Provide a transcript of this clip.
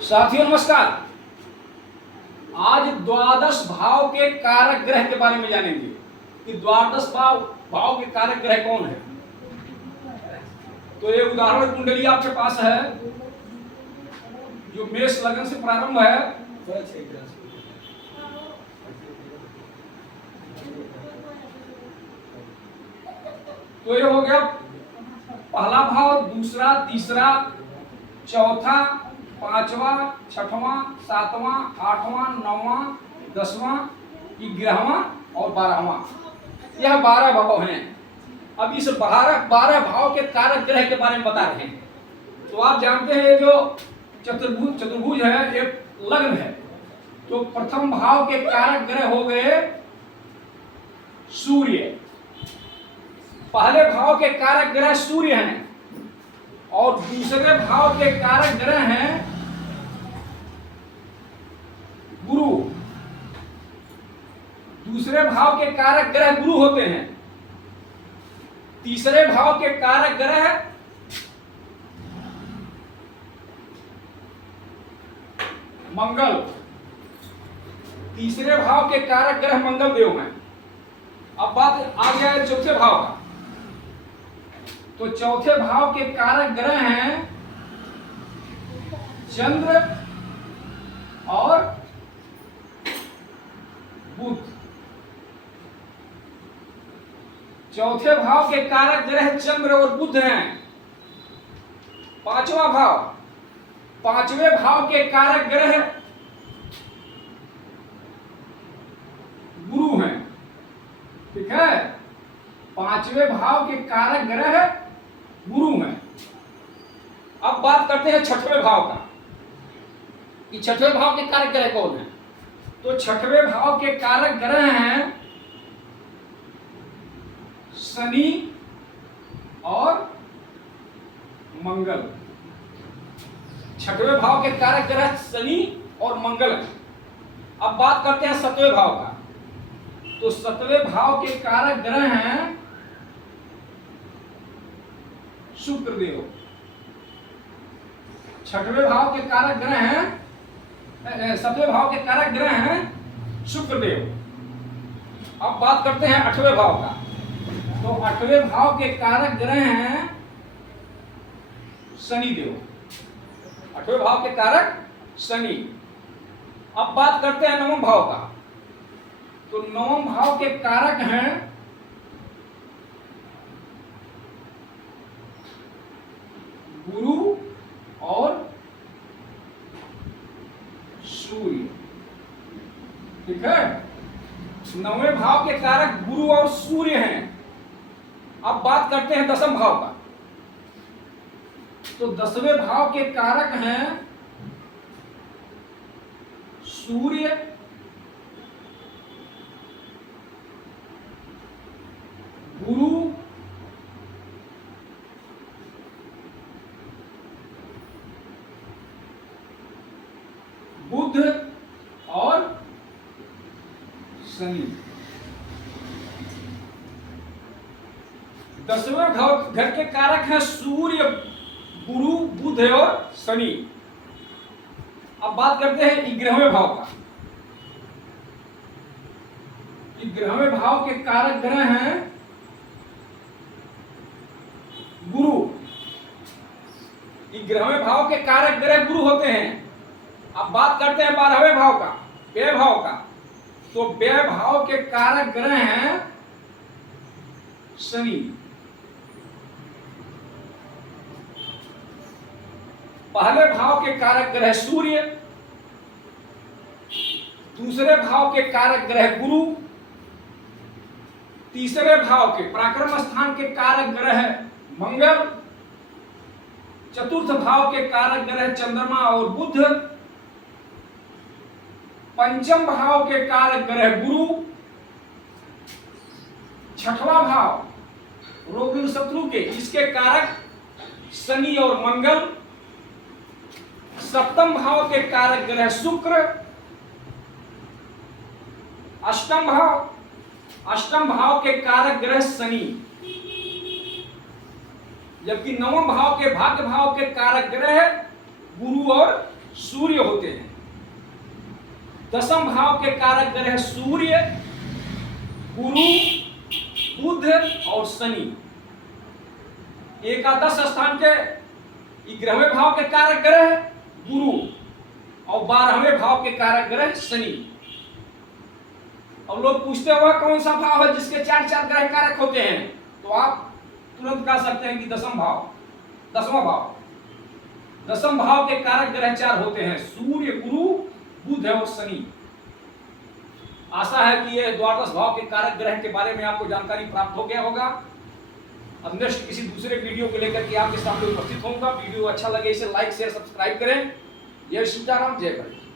साथियों नमस्कार। आज द्वादश भाव के कारक ग्रह के बारे में जानेंगे कि द्वादश भाव के कारक ग्रह कौन है। तो ये उदाहरण कुंडली आपके पास है जो मेष लग्न से प्रारंभ है। तो ये हो गया पहला भाव, दूसरा, तीसरा, चौथा, पांचवा, छठवां, सातवां, आठवां, नौवां, 10वां, 11वां और 12वां। यह 12 भाव हैं। अब इस 12 भाव के कारक ग्रह के बारे में बता रहे हैं। तो आप जानते हैं जो चतुर्भुज है एक लग्न है। तो प्रथम भाव के कारक ग्रह हो गए सूर्य। पहले भाव के कारक ग्रह सूर्य हैं और दूसरे भाव के कारक ग्रह हैं गुरु। दूसरे भाव के कारक ग्रह गुरु होते हैं। तीसरे भाव के कारक ग्रह मंगल। तीसरे भाव के कारक ग्रह मंगल देव हैं। अब बात आ गया है चौथे भाव का। तो चौथे भाव के कारक ग्रह हैं चंद्र और बुध। चौथे भाव के कारक ग्रह चंद्र और बुध हैं। पांचवा भाव, पांचवें भाव के कारक ग्रह गुरु हैं। ठीक है, पांचवें भाव के कारक ग्रह गुरु हैं। अब बात करते हैं छठवें भाव का कि छठवें भाव के कारक ग्रह कौन है। तो छठवें भाव के कारक ग्रह हैं शनि और मंगल। छठवें भाव के कारक ग्रह शनि और मंगल। अब बात करते हैं सातवें भाव का। तो सातवें भाव के कारक ग्रह हैं शुक्रदेव। छठवें भाव के कारक ग्रह हैं, सातवें भाव के कारक ग्रह हैं शुक्रदेव। अब बात करते हैं आठवें भाव का। तो आठवें भाव के कारक ग्रह हैं शनिदेव। आठवें भाव के कारक शनि। अब बात करते हैं नवम भाव का। तो नवम भाव के कारक हैं गुरु और सूर्य। ठीक है, नौवें भाव के कारक गुरु और सूर्य हैं। अब बात करते हैं दसम भाव का। तो 10वें भाव के कारक हैं सूर्य, गुरु बुध और शनि। 10वें घर के कारक हैं सूर्य, गुरु, बुध और शनि। अब बात करते हैं 11वें भाव का। 11वें भाव के कारक ग्रह हैं गुरु। 11वें भाव के कारक ग्रह गुरु होते हैं। अब बात करते हैं 12वें भाव का, व्यय भाव का। तो व्यय भाव के कारक ग्रह हैं शनि। पहले भाव के कारक ग्रह सूर्य, दूसरे भाव के कारक ग्रह गुरु, तीसरे भाव के पराक्रम स्थान के कारक ग्रह मंगल, चतुर्थ भाव के कारक ग्रह चंद्रमा और बुध, पंचम भाव के कारक ग्रह गुरु, छठवां भाव रोग शत्रु के इसके कारक शनि और मंगल, सप्तम भाव के कारक ग्रह शुक्र, अष्टम भाव के कारक ग्रह शनि, जबकि नवम भाव के भाग्य भाव के कारक ग्रह गुरु और सूर्य होते हैं। दसम भाव के कारक ग्रह सूर्य, गुरु, बुध और शनि। एकादश स्थान के 11वें भाव के कारक ग्रह गुरु और 12वें भाव के कारक ग्रह शनि। अब लोग पूछते हुए कौन सा भाव है जिसके 4-4 ग्रह कारक होते हैं, तो आप तुरंत कह सकते हैं कि दसम भाव, 10वां भाव। दसम भाव के कारक ग्रह 4 होते हैं, सूर्य, गुरु, बुध और शनि। आशा है कि यह द्वादश भाव के कारक ग्रह के बारे में आपको जानकारी प्राप्त हो गया होगा। अब नेक्स्ट किसी दूसरे वीडियो को लेकर के आपके सामने उपस्थित होऊंगा। वीडियो अच्छा लगे इसे लाइक शेयर सब्सक्राइब करें। जय सीताराम, जय भारत।